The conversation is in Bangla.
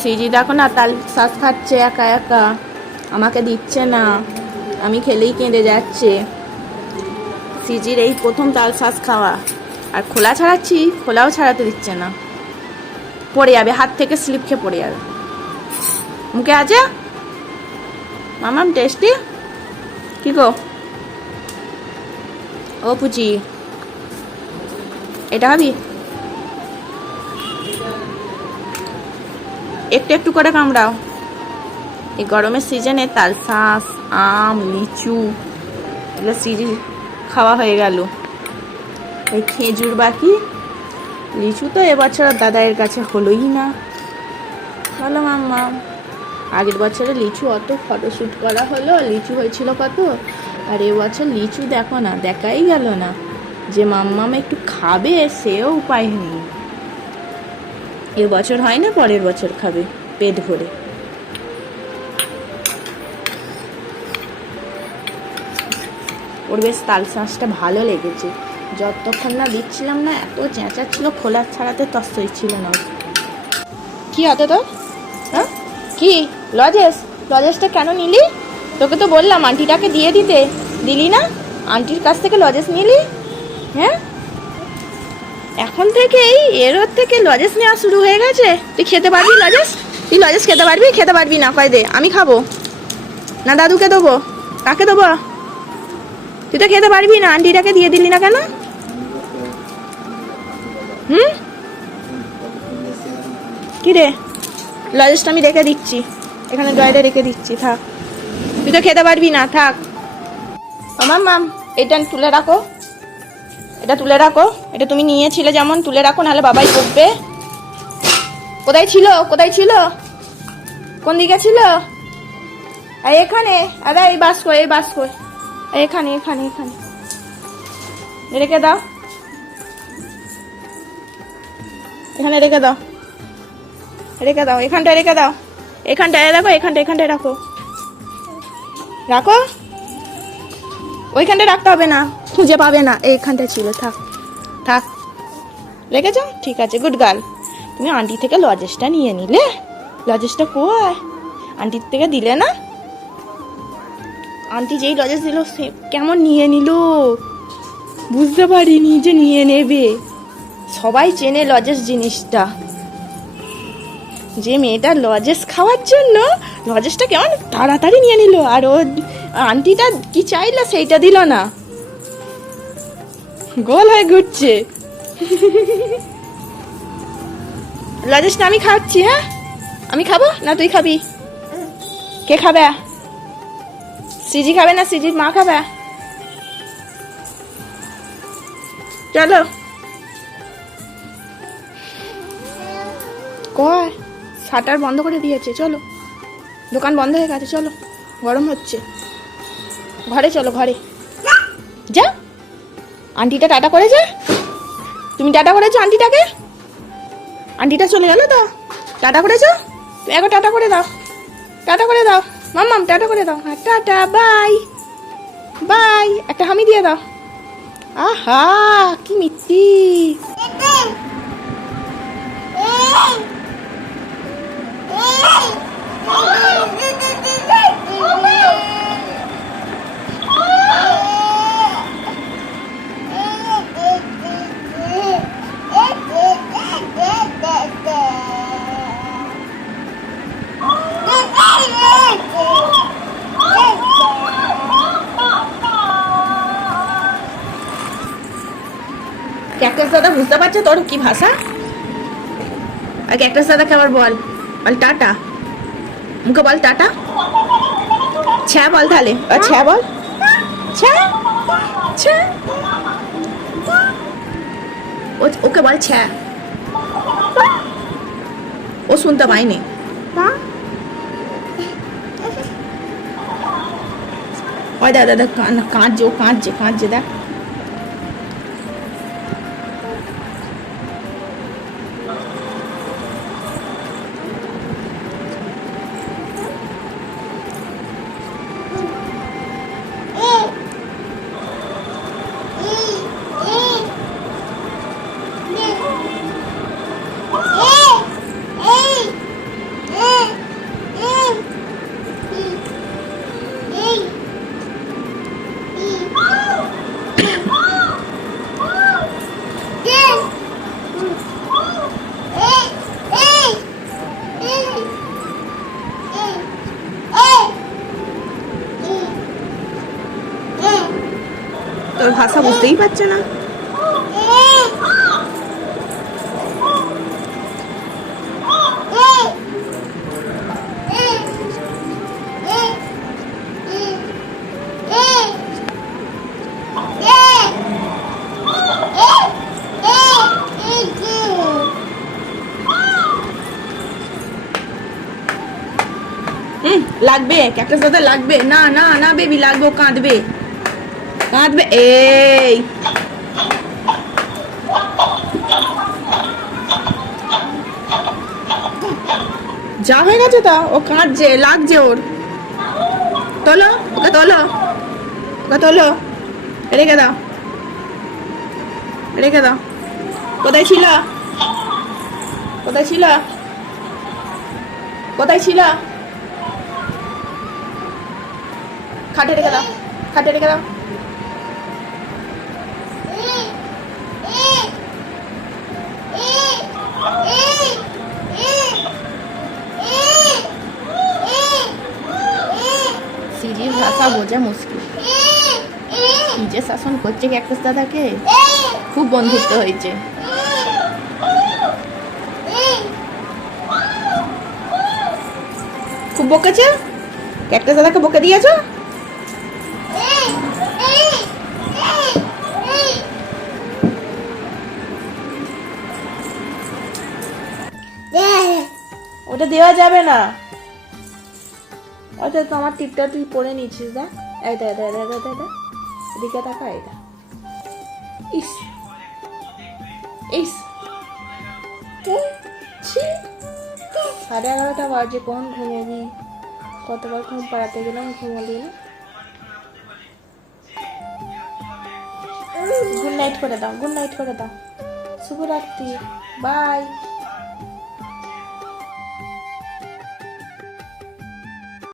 সিজি, দেখো না, তাল শ্বাস খাচ্ছে, একা একা। আমাকে দিচ্ছে না। আমি খেলেই কেঁদে যাচ্ছে। সিজির এই প্রথম তাল শ্বাস খাওয়া। আর খোলা ছাড়াচ্ছি, খোলাও ছাড়াতে দিচ্ছে না। পড়ে যাবে, হাত থেকে স্লিপ খেয়ে পড়ে যাবে। মুখে আছে? মামাম টেস্টি কি গো? ও পুচি, এটা হবি একটু একটু করে কামড়াও। এই গরমের সিজনে তাল, শাঁস, আম, লিচু, এগুলো সিজি খাওয়া হয়ে গেল। এই খেজুর বাকি, লিচু তো এবছর দাদাইয়ের কাছে হলোই না। বলো মাম্মা। আগের বছরে লিচু অত ফটোশ্যুট করা হলো, লিচু হয়েছিল কত? আর এবছর লিচু দেখো না, দেখাই গেল না। যে মাম্মাম একটু খাবে, সেও উপায় নেই। এ বছর হয় না, পরের বছর খাবে, পেট ভরে। ওর বেশ তাল শাঁসটা ভালো লেগেছে। যতক্ষণ না দিচ্ছিলাম না, এত চেঁচাচ্ছিল, খোলা ছাড়াতে তস্তই ছিল না। কি হতো তোর? হ্যাঁ? কি? লজেস? লজেসটা কেন নিলি? তোকে তো বললাম, আন্টিটাকে দিয়ে দিতে। দিলি না? আন্টির কাছ থেকে লজেস নিলি? হ্যাঁ? এখন থেকেই এর থেকে লজেস নেওয়া শুরু হয়ে গেছে। তুই খেতে পারবি লজেস? তুই লজেস খেতে পারবি? খেতে পারবি না, কয় দে, আমি খাব। না, দাদুকে দেবো। কাকে দেবো? তুই তো খেতে পারবি না, আন্টিটাকে দিয়ে দিলি না কেন? হুম? কি রে? লজেসটা আমি রেখে দিচ্ছি। এখানে ড্রয়ারে রেখে দিচ্ছি, থাক। তুই তো খেতে পারবি না, থাক। মাম মাম এটা তুলে রাখো। এটা তুলে রাখো। এটা তুমি নিয়েছিলে যেমন, তুলে রাখো, নাহলে বাবাই বকবে। কোথায় ছিল? কোথায় ছিল? কোন দিকে ছিল? এই এখানে। আরে, এই বাস কই, এই বাস কই? এখানে এখানে এখানে। রেখে দাও। এখানে রেখে দাও। রেখে দাও, এখানটায় রেখে দাও। এখানটায় রাখো এখানটা এখানটায় রাখো। রাখো? ওইখানটায় রাখতে হবে না। খুঁজে পাবে না। এইখানটায় ছিল, থাক। থাক। রেখেছ ঠিক আছে গুড গার্ল তুমি আন্টি থেকে লজেসটা নিয়ে নিলে। লজেসটা কোয়ায় আন্টির থেকে দিলে না? আন্টি যেই লজেস দিল, সে কেমন নিয়ে নিল? বুঝতে পারিনি যে নিয়ে নেবে। সবাই চেনে লজেস জিনিসটা। যে মেয়েটা লজেস খাওয়ার জন্য লজেসটা কেমন তাড়াতাড়ি নিয়ে নিল। আর ও আন্টিটা কি চাইলো, সেইটা দিল না। গোল হয়ে ঘুরছে। রাজেশ না, আমি খাচ্ছি হ্যাঁ? আমি খাব না তুই খাবি? কে খাবে? সিজি খাবে না সিজির মা খাবে? চলো। কয়? শাটার বন্ধ করে দিয়েছে, চলো। দোকান বন্ধ হয়ে গেছে, চলো। গরম হচ্ছে। ঘরে চলো, ঘরে। যা। আন্টিটা টাটা করেছে? তুমি টাটা করেছ আন্টিটাকে? আন্টিটা চলে গেল তো? টাটা করেছ? তুমি একবার টাটা করে দাও। টাটা করে দাও। মাম্মাম টাটা করে দাও। হ্যাঁ টাটা, বাই। বাই। একটা হামি দিয়ে দাও। আহা, কি মিষ্টি। ক্যাকটাস দাদা বুঝতে পারছে তোর কি ভাষা? আর ক্যাকটাস দাদাকে আবার বল। বল টাটা। মুখে বল টাটা। ছ্যা বল তাহলে। ছ্যা বল? ছ্যা? ছ্যা? ও- ওকে বল ছ্যা। ও শুনতে পাইনি ওই দাদা দাদা কাঁদছে ও কাঁদছে কাঁদছে দেখ। বুঝতেই পারছে না? লাগবে ক্যাকটাস দাদা লাগবে। না না না বেবি লাগবে কাঁদবে। কাঁদবে? এই। যা হয়ে গেছে তা, ও কাঁদছে, লাগছে ওর। তোলো, ওকে তোলো। ওকে তোলো। রেখে দাও। রেখে দাও। কোথায় ছিল? কোথায় ছিল? কোথায় ছিল? খাটে রেখে দাও। খাটে রেখে দাও। বোঝা মুশকিল। কি যে শাসন করছে ক্যাকটাস দাদাকে? খুব বন্ধুত্ব হয়েছে। খুব বকেছে? ক্যাকটাস দাদাকে বকে দিয়েছ? ওটা দেওয়া যাবে না। আচ্ছা তো আমার টিপটা তুই পরে নিচ্ছিস এই দেখ দেখ দেখ দেখ দেখ। এদিকে তাকা এটা ইস। ইস। সাড়ে এগারোটা বাজে, কখন ঘুমাবি? কতবার ঘুম পাড়াতে গেলাম, ঘুমালি না। গুড নাইট করে দাও, গুড নাইট করে দাও। শুভরাত্রি। বাই।